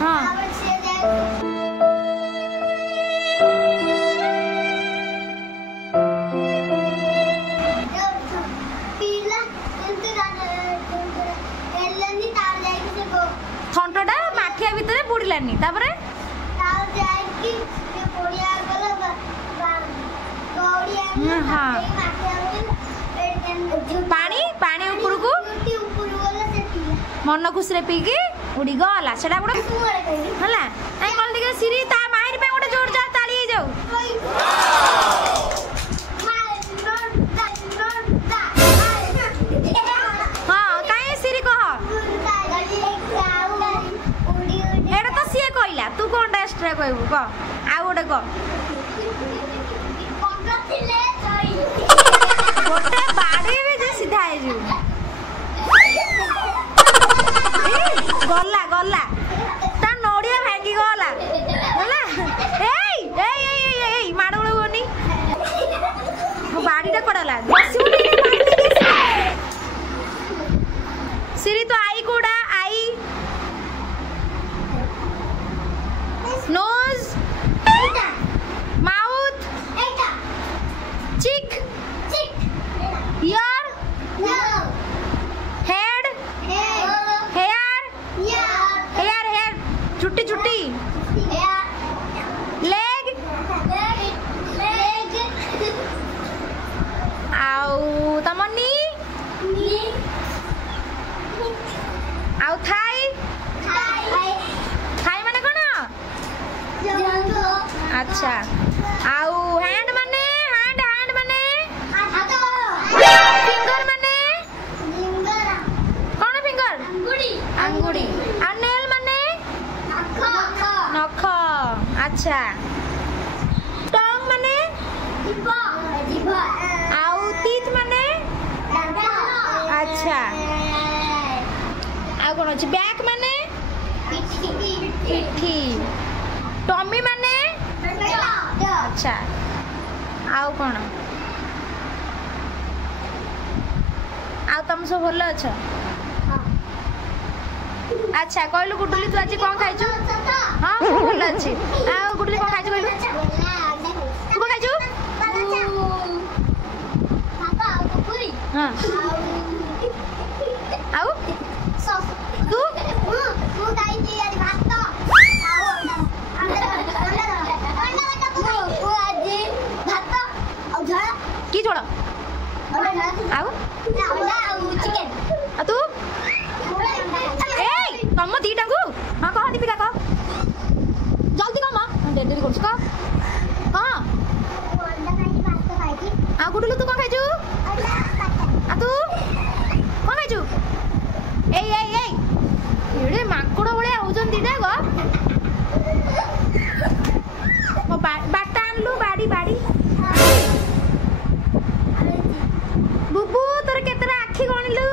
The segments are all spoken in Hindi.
हाँ थंटटा माठिया भितर बुड़लानी तापरे हाँ पानी पानी ऊपर को मन खुशी रे पीकी उड़ी गला सेटा गोटे हला आई कल देखि सिरी ता माइर पे गोटे जोर जोर ताली जाऊ हां काहे सिरी कह एटा तो सिए कहला तू कोनटा एक्स्ट्रा कहबू क आ गोटे क गोटे बाड़ी भी जे सीधा है जू गला गला ता नोडिया भांगी गला होला एई एई एई एई माडगळ होनी मो बाड़ीटा पडला सिरी तो आई कोडा eye nose mouth cheek ear head hair hair hair चुट्टी चुट्टी लेग आउ तमनी आउ थाई थाई माने कोन अच्छा आउ हैंड माने हैंड हैंड माने फिंगर माने कौन फिंगर अंगुड़ी आ नेल माने नख अच्छा टंग माने आउ टीथ माने अच्छा आ कौन अछि बैक माने पिठी टमी माने अच्छा आउ कौन आउ तुम सब भल अछ अच्छा कहलु गुडुली तू आज कौन खाइछु हां भल अछि आ गुडुली कौन खाइछु कहलु तू कौन खाइछु हां आउ तू खाइछि आज भात की झोल आउ चिकन आ तू ए तम दीटा को हां कह दीपिका कह जल्दी कह मां देरी करछ कह हां आ गुडुलु तू कौन खाइछु आ तू कौन खाइछु ए ए ए एडे माकोड़ भले आउजन दीटा गो मो बाटा आनलु बाड़ी बाड़ी बुबू तोर केतरा आखी गणिलु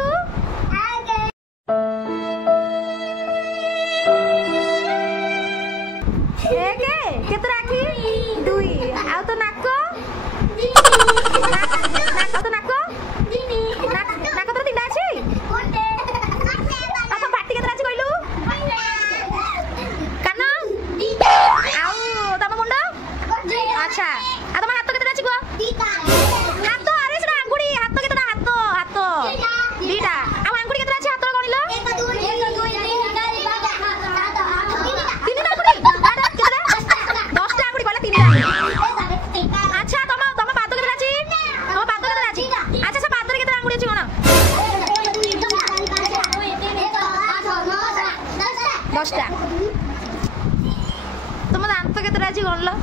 एके केतरा आखी दुई आ तो नाक नाक तो नाक नाक तो तीनटा अछि आ तो बाटी केतरा अछि कहलु कान आउ तम मुंड अच्छा आ तम हाथ केतरा अछि को हाथ अरे से अंगुड़ी हाथ केतरा हाथ हाथ दीटा आ अंगुड़ी केतरा अछि हाथ गणिलो 1 2 3 4 5 6 7 8 केतरा 10टा अंगुड़ी कहला 3टा अच्छा तम तम पाद केतरा अछि तम पाद केतरा अछि अच्छा से पाद केतरा अंगुड़ी अछि कोन 10टा तुम दांत केतरा अछि गणलो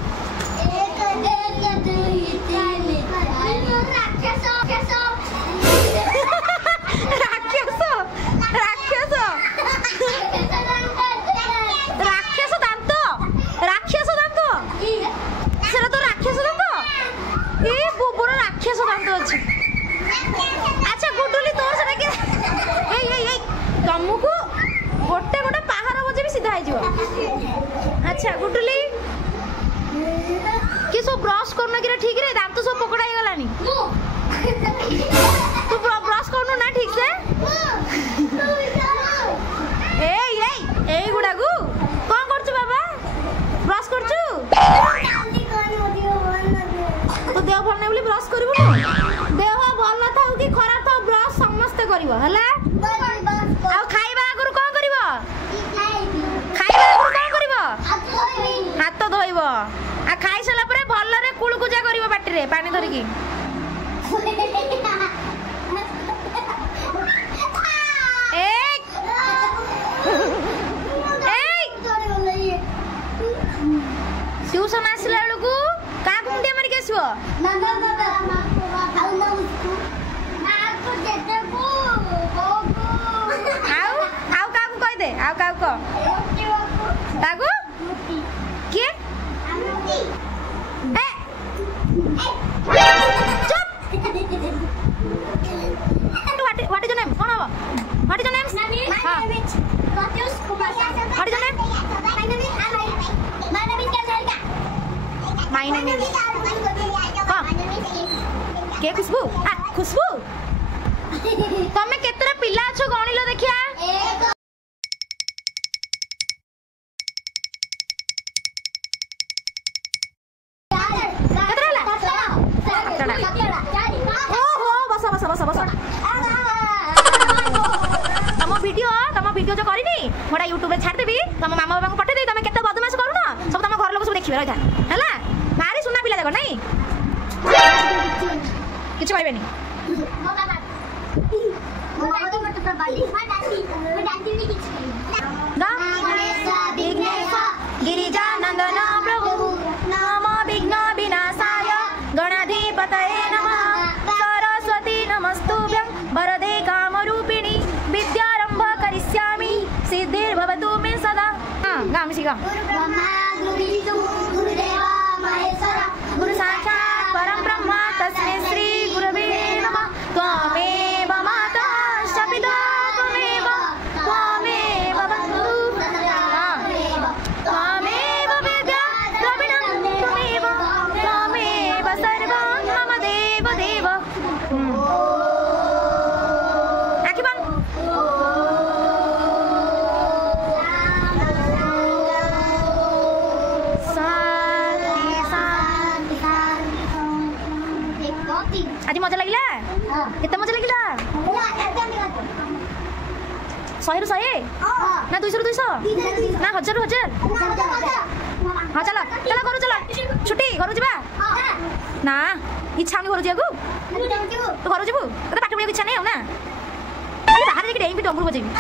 राक्षस दांत राक्षस दांत सेरा तो राक्षस दांत ए बुबुर राक्षस दांत अछि अच्छा गुडुली तोर सेटा के ए ए ए तमको गोटे गोटे पहाड़ बजे भी सीधा है जो अच्छा गुडुली कि सब ब्रश करना कि ठीक रे दांत सब पकड़ा ही गलानी तू ब्रश करनु ना ठीक से ए गुडा को करिवो हला आ खाइबा आगुरु कोन करिवो खाइबा आगुरु कोन करिवो हाथ धोइबो आ खाइ सला परे भल्ला रे कुळकुजा करिवो पाटी रे पानी धरि की ट्यूशन आसला बेलू क्या मुंडिया मारिक आसो कहीदे आउ क्या किए What is your name? What is your name? My name is Pratyush Kumar. What is your name? My name is Kajalika. My name is के खुशबू आ खुशबू तमे केतरा पिला अछो गणिलो देखिया तम वीडियो जो करनी मोटा यूट्यूब छाड़ देवी तुम मामा बाबा को पठे देवी तुम केते बदमाश करू ना सब तुम घर लोग सब देखिबे रहिथा हला मारी सुना पिला देखो नहीं किछ कहबेनी गिरिजानंदन प्रभु नम विघ्न विनाशाय गणाधिपतये नमः सरस्वती नमस्तुभ्यं वरदे कामरूपिणी विद्यारंभ करिष्यामि सिद्धिर्भवतु मे सदा गाम सिगा गुरु साक्षात् परं ब्रह्म तस्मै श्री गुरवे नमः त्वमेव माता च पिता त्वमेव बन्धु त्वमेव विद्या द्रविणं त्वमेव सर्वं मम देव देव आज मजा लगिला केते मजा लगिला 100 रु 100 ना 200 रु 200 ना 1000 रु 1000 हां चलो चलो करू चलो छुट्टी करू जीवा ना इच्छा नहीं करू जियागु तो करू जीवु तो पाठ पढ़िया इच्छा नहीं हो ना खाली बाहर जाके डेई भी डंगुर बजेबी